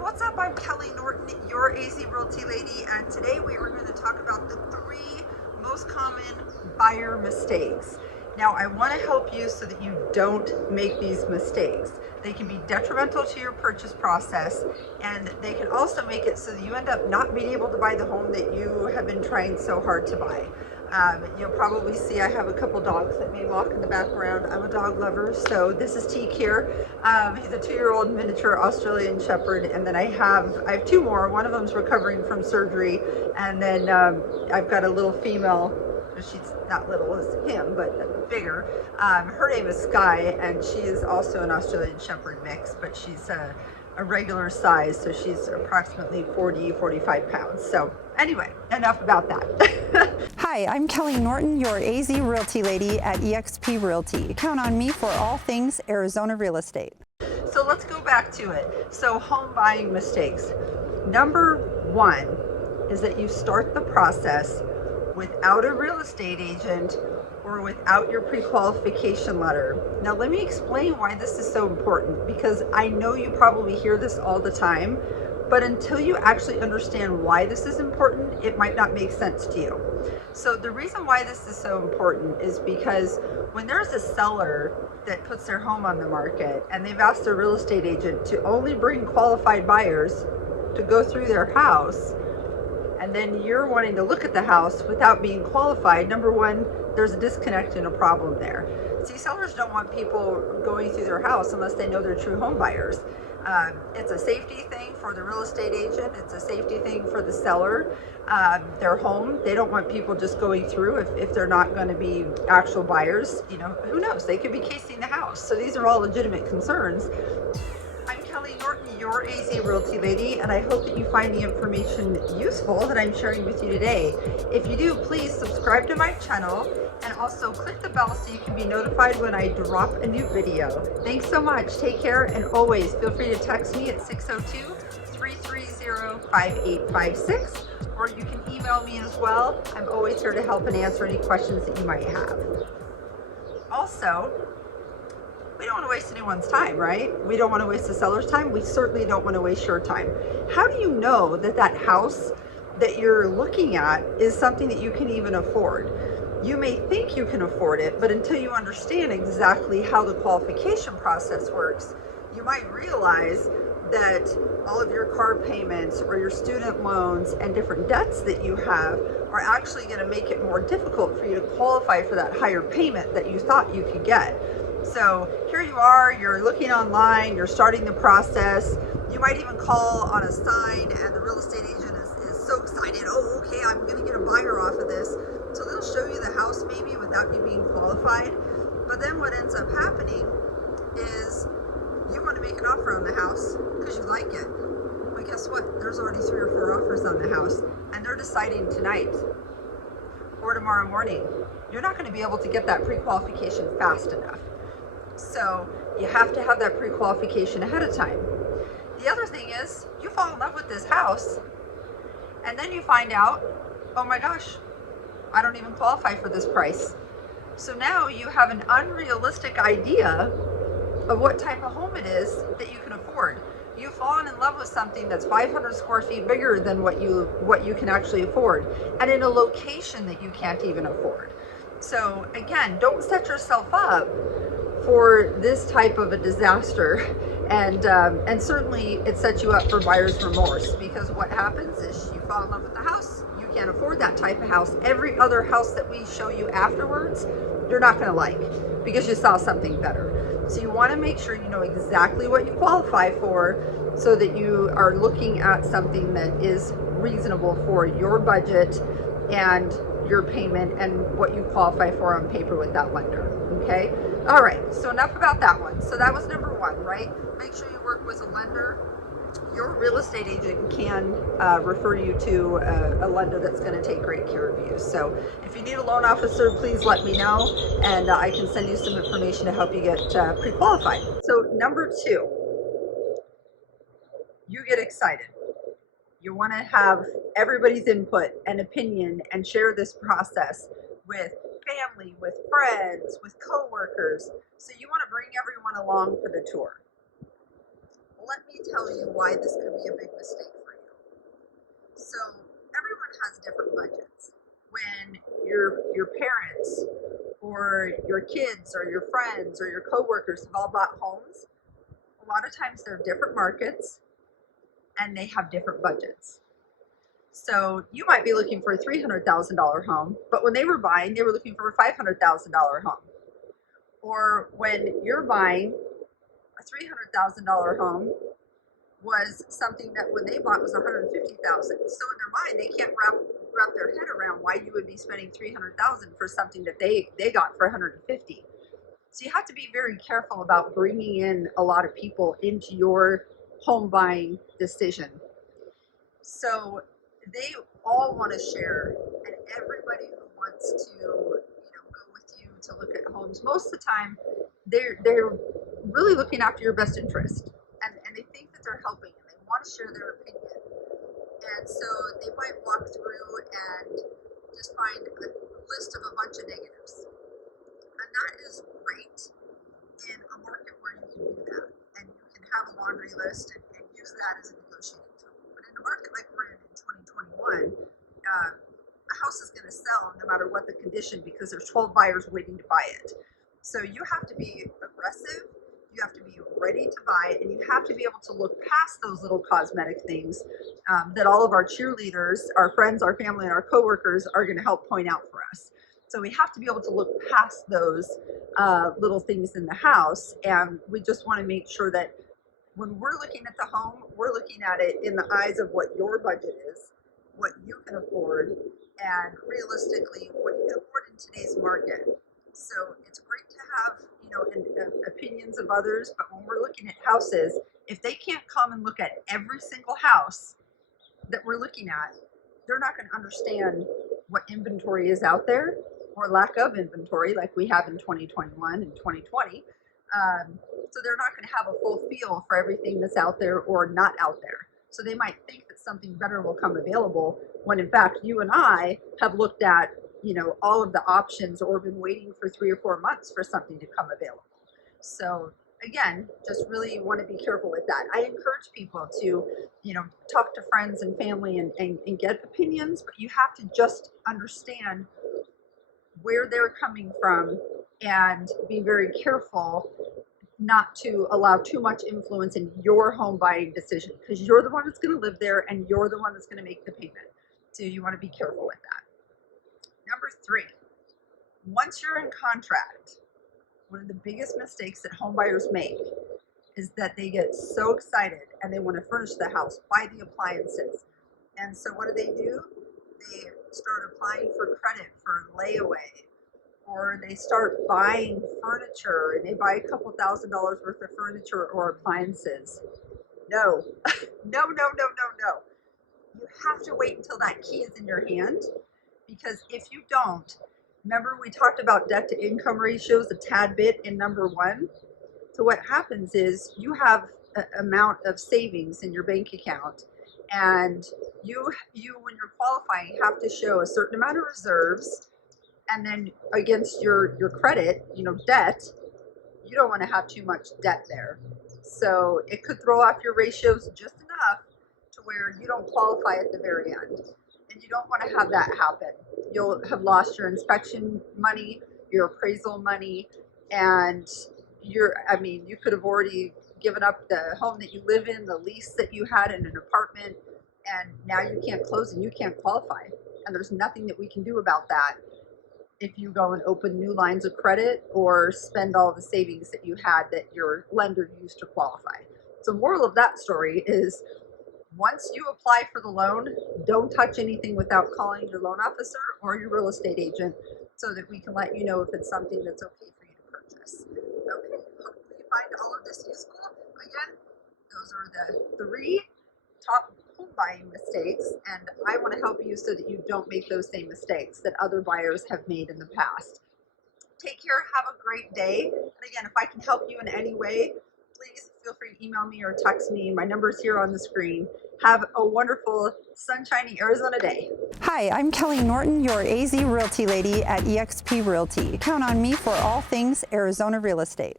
what's up? I'm Kelley Norton, your AZ Realty lady, and today we are going to talk about the 3 most common buyer mistakes. Now, I want to help you so that you don't make these mistakes. They can be detrimental to your purchase process, and they can also make it so that you end up not being able to buy the home that you have been trying so hard to buy. You'll probably see I have a couple dogs that may walk in the background. I'm a dog lover, so this is Teak here. He's a 2-year-old miniature Australian Shepherd, and then I have 2 more. One of them's recovering from surgery, and then I've got a little female. She's not little as him, but bigger. Her name is Sky, and she is also an Australian Shepherd mix, but she's a regular size, so she's approximately 45 pounds. So anyway, enough about that. Hi, I'm Kelley Norton, your AZ Realty lady at EXP Realty. Count on me for all things Arizona real estate. So let's go back to it. So home buying mistakes. Number 1 is that you start the process without a real estate agent or without your pre-qualification letter. Now let me explain why this is so important, because I know you probably hear this all the time, but until you actually understand why this is important, it might not make sense to you. So the reason why this is so important is because when there's a seller that puts their home on the market and they've asked their real estate agent to only bring qualified buyers to go through their house, and then you're wanting to look at the house without being qualified, number 1, there's a disconnect and a problem there. See, sellers don't want people going through their house unless they know they're true home buyers. It's a safety thing for the real estate agent. It's a safety thing for the seller. Their home, they don't want people just going through if they're not going to be actual buyers. You know, who knows? They could be casing the house. So these are all legitimate concerns. I'm Kelley Norton, your AZ Realty lady, and I hope that you find the information useful that I'm sharing with you today. If you do, please subscribe to my channel and also click the bell so you can be notified when I drop a new video. Thanks so much. Take care, and always feel free to text me at 602-330-5856, or you can email me as well. I'm always here to help and answer any questions that you might have. Also, we don't want to waste anyone's time, right? We don't want to waste the seller's time. We certainly don't want to waste your time. How do you know that that house that you're looking at is something that you can even afford? You may think you can afford it, but until you understand exactly how the qualification process works, you might realize that all of your car payments or your student loans and different debts that you have are actually going to make it more difficult for you to qualify for that higher payment that you thought you could get. So here you are, you're looking online, you're starting the process. You might even call on a sign, and the real estate agent is so excited. Oh, okay, I'm going to get a buyer off of this. So they'll show you the house maybe without you being qualified. But then what ends up happening is you want to make an offer on the house because you like it. But guess what? There's already 3 or 4 offers on the house, and they're deciding tonight or tomorrow morning. You're not going to be able to get that pre-qualification fast enough. So you have to have that pre-qualification ahead of time. The other thing is, you fall in love with this house, and then you find out, oh my gosh, I don't even qualify for this price. So now you have an unrealistic idea of what type of home it is that you can afford. You've fallen in love with something that's 500 square feet bigger than what you can actually afford, and in a location that you can't even afford. So again, don't set yourself up for this type of a disaster, and certainly it sets you up for buyer's remorse, because what happens is you fall in love with the house, you can't afford that type of house. Every other house that we show you afterwards, you're not going to like because you saw something better. So you want to make sure you know exactly what you qualify for, so that you are looking at something that is reasonable for your budget and your payment and what you qualify for on paper with that lender. Okay? All right, so enough about that one. So that was number 1, right? Make sure you work with a lender. Your real estate agent can refer you to a lender that's going to take great care of you. So if you need a loan officer, please let me know, and I can send you some information to help you get pre-qualified. So number 2, you get excited. You want to have everybody's input and opinion and share this process with family, with friends, with coworkers. So you want to bring everyone along for the tour. let me tell you why this could be a big mistake for you. So everyone has different budgets. When your parents or your kids or your friends or your coworkers have all bought homes, a lot of times they're different markets and they have different budgets. So you might be looking for a $300,000 home, but when they were buying, they were looking for a $500,000 home. Or when you're buying, a $300,000 home was something that when they bought was $150,000. So in their mind, they can't wrap their head around why you would be spending $300,000 for something that they got for $150,000. So you have to be very careful about bringing in a lot of people into your home buying decision. So they all want to share, and everybody who wants to, go with you to look at homes, most of the time, they're really looking after your best interest, and they think that they're helping, and they want to share their opinion. And so they might walk through and just find a list of a bunch of negatives. And that is great in a market where you can do that, and you can have a laundry list and use that as a negotiating tool. But in a market like we're in 2021, a house is going to sell no matter what the condition because there's 12 buyers waiting to buy it. So you have to be aggressive, you have to be ready to buy it, and you have to be able to look past those little cosmetic things that all of our cheerleaders, our friends, our family, and our coworkers are going to help point out for us. So we have to be able to look past those little things in the house, and we just want to make sure that when we're looking at the home, we're looking at it in the eyes of what your budget is, what you can afford, and realistically what you can afford in today's market. So it's great to have, opinions of others, but when we're looking at houses, if they can't come and look at every single house that we're looking at, they're not going to understand what inventory is out there or lack of inventory like we have in 2021 and 2020. So they're not going to have a full feel for everything that's out there or not out there. So they might think that something better will come available when in fact you and I have looked at, all of the options or been waiting for 3 or 4 months for something to come available. So again, just really want to be careful with that. I encourage people to, talk to friends and family and get opinions, but you have to just understand where they're coming from and be very careful not to allow too much influence in your home buying decision, because you're the one that's going to live there and you're the one that's going to make the payment. So you want to be careful with that. Number 3, once you're in contract, one of the biggest mistakes that home buyers make is that they get so excited and they want to furnish the house, buy the appliances. And so what do? They start applying for credit for layaway, or they start buying furniture and they buy a couple $1,000s worth of furniture or appliances. No, no. You have to wait until that key is in your hand, because if you don't, remember we talked about debt to income ratios a tad bit in number 1. So what happens is you have an amount of savings in your bank account, and you when you're qualifying have to show a certain amount of reserves, and then against your credit, debt, you don't want to have too much debt there. So it could throw off your ratios just enough to where you don't qualify at the very end. And you don't want to have that happen. You'll have lost your inspection money, your appraisal money, and you could have already given up the home that you live in, the lease that you had in an apartment, and now you can't close and you can't qualify. And there's nothing that we can do about that if you go and open new lines of credit or spend all the savings that you had that your lender used to qualify. So moral of that story is, once you apply for the loan, don't touch anything without calling your loan officer or your real estate agent so that we can let you know if it's something that's okay for you to purchase. Okay, hopefully you find all of this useful. Again, those are the 3 top home buying mistakes, and I want to help you so that you don't make those same mistakes that other buyers have made in the past. Take care, have a great day, and again, if I can help you in any way, please feel free to email me or text me. My number is here on the screen. Have a wonderful, sunshiny Arizona day. Hi, I'm Kelley Norton, your AZ Realty lady at EXP Realty. Count on me for all things Arizona real estate.